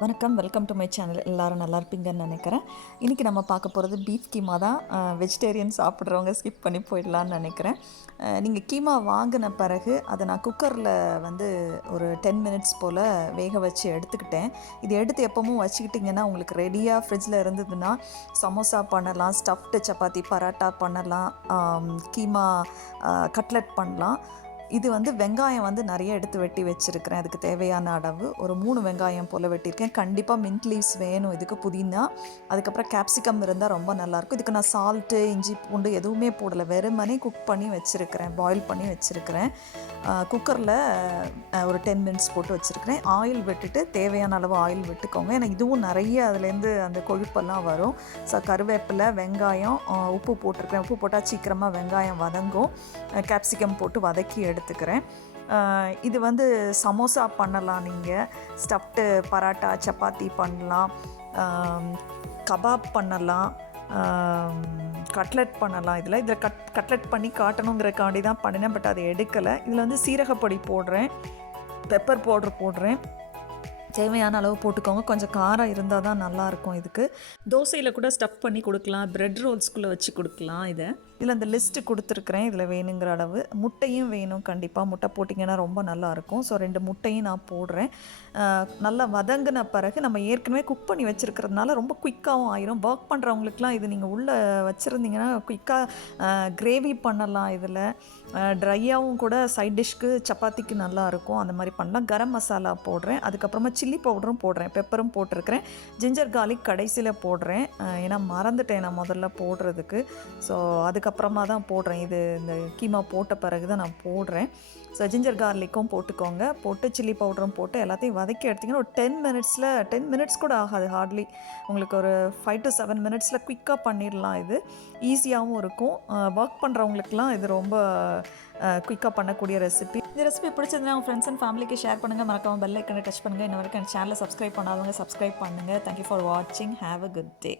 வணக்கம், welcome to my channel. எல்லோரும் நல்லா இருப்பீங்கன்னு நினைக்கிறேன். இன்றைக்கி நம்ம பார்க்க போகிறது பீஃப் கீமா தான். வெஜிடேரியன் சாப்பிட்றவங்க ஸ்கிப் பண்ணி போயிடலான்னு நினைக்கிறேன். நீங்கள் கீமா வாங்கின பிறகு அதை நான் குக்கரில் வந்து ஒரு 10 மினிட்ஸ் போல் வேக வச்சு எடுத்துக்கிட்டேன். இது எடுத்து எப்போவும் வச்சுக்கிட்டிங்கன்னா உங்களுக்கு ரெடியாக ஃப்ரிட்ஜில் இருந்ததுன்னா சமோசா பண்ணலாம், ஸ்டஃப்டு சப்பாத்தி பராட்டா பண்ணலாம், கீமா கட்லெட் பண்ணலாம். இது வந்து வெங்காயம் வந்து நிறைய எடுத்து வெட்டி வச்சுருக்கிறேன். அதுக்கு தேவையான அளவு ஒரு 3 வெங்காயம் போல் வெட்டியிருக்கேன். கண்டிப்பாக மின்ட் லீவ்ஸ் வேணும் இதுக்கு, புதினா, அதுக்கப்புறம் கேப்சிகம் இருந்தால் ரொம்ப நல்லாயிருக்கும். இதுக்கு நான் சால்ட்டு, இஞ்சி பூண்டு எதுவுமே போடலை, வெறுமனே குக் பண்ணி வச்சுருக்கிறேன், பாயில் பண்ணி வச்சுருக்கிறேன். குக்கரில் ஒரு 10 மினிட்ஸ் போட்டு வச்சுருக்கிறேன். ஆயில் விட்டுட்டு தேவையான அளவு ஆயில் விட்டுக்கோங்க, ஏன்னா இதுவும் நிறைய அதுலேருந்து அந்த கொழுப்பெல்லாம் வரும். கருவேப்பிலை, வெங்காயம், உப்பு போட்டிருக்கிறேன். உப்பு போட்டால் சீக்கிரமாக வெங்காயம் வதங்கும். கேப்சிகம் போட்டு வதக்கி எடுத்துக்கிறேன். இது வந்து சமோசா பண்ணலாம், நீங்கள் ஸ்டஃப்டு பராட்டா சப்பாத்தி பண்ணலாம், கபாப் பண்ணலாம், கட்லெட் பண்ணலாம். இதில் கட்லெட் பண்ணி காட்டணுங்கிறக்காண்டி தான் பண்ணினேன், பட் அதை எடுக்கலை. இதில் வந்து சீரகப்பொடி போடுறேன், பெப்பர் பவுடர் போடுறேன். தேவையான அளவு போட்டுக்கோங்க, கொஞ்சம் காரம் இருந்தால் தான் நல்லாயிருக்கும். இதுக்கு தோசையில் கூட ஸ்டஃப் பண்ணி கொடுக்கலாம், ப்ரெட் ரோல்ஸ்குள்ளே வச்சு கொடுக்கலாம். இதில் அந்த லிஸ்ட்டு கொடுத்துருக்குறேன். இதில் வேணுங்கிற அளவு முட்டையும் வேணும், கண்டிப்பாக முட்டை போட்டிங்கன்னா ரொம்ப நல்லாயிருக்கும். ஸோ 2 முட்டையும் நான் போடுறேன். நல்லா வதங்கின பிறகு நம்ம ஏற்கனவே குக் பண்ணி வச்சுருக்கிறதுனால ரொம்ப குயிக்காகவும் ஆயிரும். ஒர்க் பண்ணுறவங்களுக்குலாம் இது நீங்கள் உள்ளே வச்சுருந்தீங்கன்னா குயிக்காக கிரேவி பண்ணலாம். இதில் ட்ரையாகவும் கூட சைட் டிஷ்க்கு சப்பாத்திக்கு நல்லாயிருக்கும், அந்த மாதிரி பண்ணலாம். கரம் மசாலா போடுறேன், அதுக்கப்புறமா சில்லி பவுடரும் போடுறேன், பெப்பரும் போட்டிருக்கிறேன், ஜிஞ்சர் கார்லிக் கடைசியில் போடுறேன், ஏன்னா மறந்துட்டேன் நான் முதல்ல போடுறதுக்கு. ஸோ அதுக்கப்புறமா தான் போடுறேன். இது இந்த கீமா போட்ட பிறகு தான் நான் போடுறேன். ஸோ ஜிஞ்சர் கார்லிக்கும் போட்டுக்கோங்க, போட்டு சில்லி பவுடரும் போட்டு எல்லாத்தையும் வதக்கி எடுத்திங்கன்னா ஒரு 10 மினிட்ஸ் கூட ஆகாது, ஹார்ட்லி உங்களுக்கு ஒரு 5 to 7 மினிட்ஸில் குயிக்காக பண்ணிடலாம். இது ஈஸியாகவும் இருக்கும். ஒர்க் பண்ணுறவங்களுக்குலாம் இது ரொம்ப குயிக்காக பண்ணக்கூடிய ரெசிபி. இந்த ரெசிபி பிடிச்சதுன்னா உங்கள் ஃப்ரெண்ட்ஸ் அண்ட் ஃபேமிலிக்கு ஷேர் பண்ணுங்கள். மறக்காமல் பெல் ஐக்கனை டச் பண்ணுங்கள். இன்ன வரைக்கும் என் சேனலை சப்ஸ்கிரைப் பண்ணாதவங்க சப்ஸ்கிரைப் பண்ணுங்கள். தேங்க்யூ ஃபார் வாட்சிங். Have a good day.